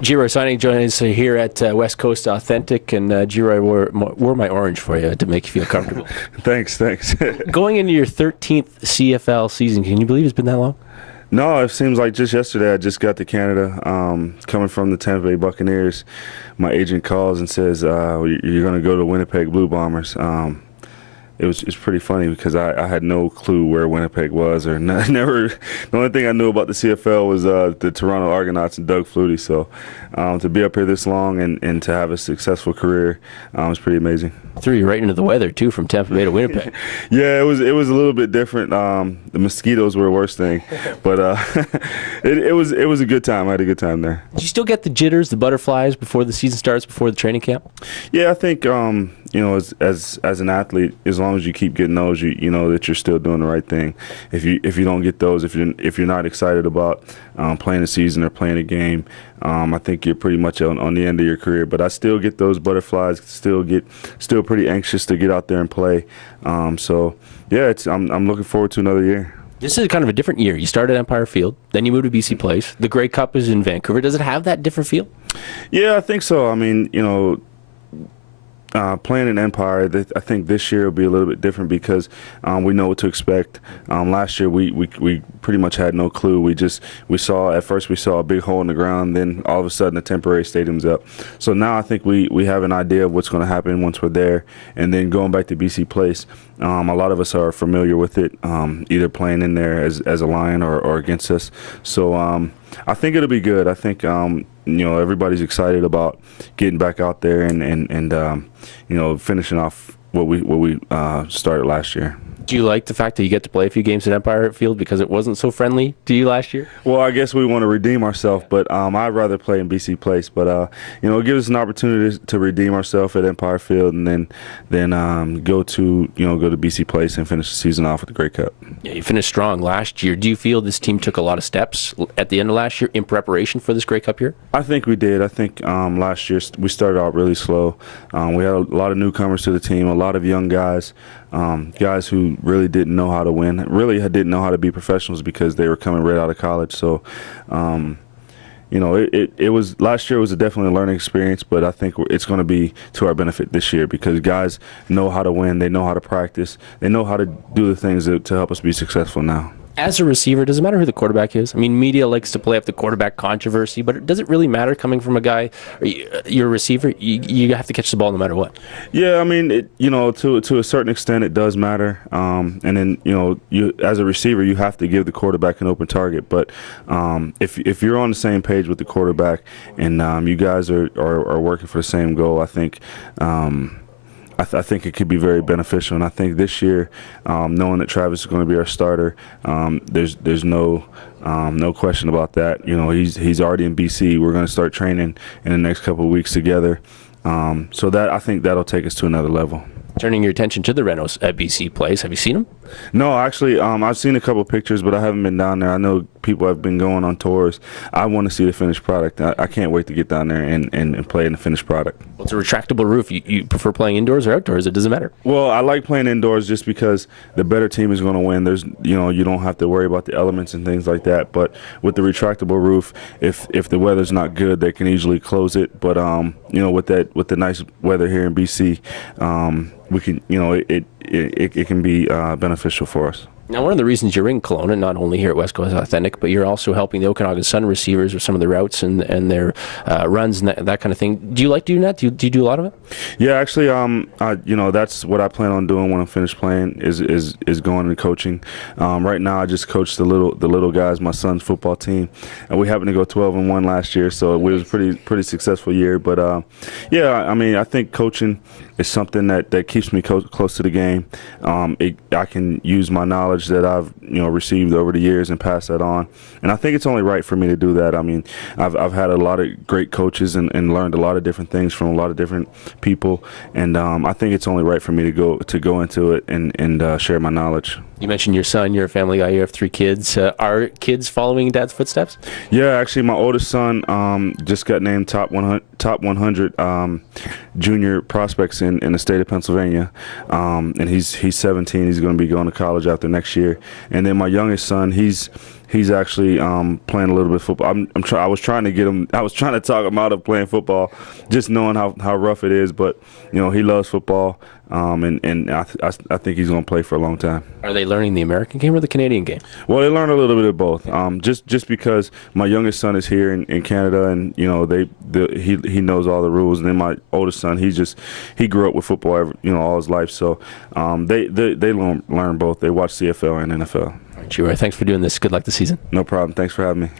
Geroy Simon joining us here at West Coast Authentic, and Geroy wore my orange for you to make you feel comfortable. Thanks. Going into your 13th CFL season, can you believe it's been that long? No, it seems like just yesterday I just got to Canada. Coming from the Tampa Bay Buccaneers, my agent calls and says, you're going to go to Winnipeg Blue Bombers. It's pretty funny because I had no clue where Winnipeg was, or never. The only thing I knew about the CFL was the Toronto Argonauts and Doug Flutie. So to be up here this long and to have a successful career was pretty amazing. Threw you right into the weather too, from Tampa Bay to Winnipeg. Yeah, it was a little bit different. The mosquitoes were a worse thing, but it was a good time. I had a good time there. Do you still get the jitters, the butterflies before the season starts, before the training camp? Yeah, I think as an athlete, as long as you keep getting those, you know that you're still doing the right thing. If you don't get those, if you're not excited about playing a season or playing a game, I think you're pretty much on the end of your career. But I still get those butterflies. Still pretty anxious to get out there and play. So yeah, I'm looking forward to another year. This is kind of a different year. You started at Empire Field, then you moved to BC Place. The Grey Cup is in Vancouver. Does it have that different feel? Yeah, I think so. I mean, playing in Empire, I think this year will be a little bit different because we know what to expect. Last year we pretty much had no clue. We saw a big hole in the ground, then all of a sudden the temporary stadium's up. So now I think we have an idea of what's going to happen once we're there. And then going back to BC Place, a lot of us are familiar with it, either playing in there as a Lion or against us. So I think it'll be good. I think everybody's excited about getting back out there and finishing off what we started last year. Do you like the fact that you get to play a few games at Empire Field because it wasn't so friendly to you last year? Well, I guess we want to redeem ourselves, but I'd rather play in BC Place. But it gives us an opportunity to redeem ourselves at Empire Field, and then go to BC Place and finish the season off with the Grey Cup. Yeah, you finished strong last year. Do you feel this team took a lot of steps at the end of last year in preparation for this Grey Cup year? I think we did. I think last year we started out really slow. We had a lot of newcomers to the team, a lot of young guys. Guys who really didn't know how to win, really didn't know how to be professionals because they were coming right out of college. So, it was last year was definitely a learning experience, but I think it's going to be to our benefit this year because guys know how to win, they know how to practice, they know how to do the things to help us be successful now. As a receiver, does it matter who the quarterback is? I mean, media likes to play up the quarterback controversy, but does it really matter coming from a guy? You're a receiver. You have to catch the ball no matter what. Yeah, I mean, to a certain extent, it does matter. And then you as a receiver, you have to give the quarterback an open target. But if you're on the same page with the quarterback and you guys are working for the same goal, I think. I think it could be very beneficial, and I think this year, knowing that Travis is going to be our starter, there's no question about that. He's already in BC. We're going to start training in the next couple of weeks together, so that I think that'll take us to another level. Turning your attention to the Renos at BC Place, have you seen them? No, actually, I've seen a couple of pictures, but I haven't been down there. I know people have been going on tours. I want to see the finished product. I can't wait to get down there and play in the finished product. Well, it's a retractable roof. You prefer playing indoors or outdoors? It doesn't matter. Well, I like playing indoors just because the better team is going to win. There's, you don't have to worry about the elements and things like that. But with the retractable roof, if the weather's not good, they can easily close it. But with the nice weather here in BC, we can, it can be beneficial for us. Now, one of the reasons you're in Kelowna, not only here at West Coast Authentic, but you're also helping the Okanagan Sun receivers with some of the routes and their runs and that kind of thing. Do you like doing that? Do you do a lot of it? Yeah, actually, that's what I plan on doing when I'm finished playing is going and coaching. Right now, I just coach the little guys, my son's football team, and we happened to go 12-1 last year, so it was a pretty successful year. But yeah, I mean, I think coaching is something that keeps me close to the game. I can use my knowledge that I've received over the years and pass that on, and I think it's only right for me to do that. I mean, I've had a lot of great coaches and learned a lot of different things from a lot of different people, and I think it's only right for me to go into it and share my knowledge. You mentioned your son. You're a family guy. You have 3 kids. Are kids following Dad's footsteps? Yeah, actually, my oldest son just got named top 100 junior prospects in the state of Pennsylvania, and he's 17. He's going to be going to college after next year. And then my youngest son, he's He's actually playing a little bit of football. I was trying to get him. I was trying to talk him out of playing football, just knowing how rough it is. But he loves football, and I think he's going to play for a long time. Are they learning the American game or the Canadian game? Well, they learn a little bit of both. Just because my youngest son is here in Canada, and he knows all the rules, and then my oldest son, he grew up with football, all his life. So they learn both. They watch CFL and NFL. All right, Geroy, thanks for doing this. Good luck this season. No problem. Thanks for having me.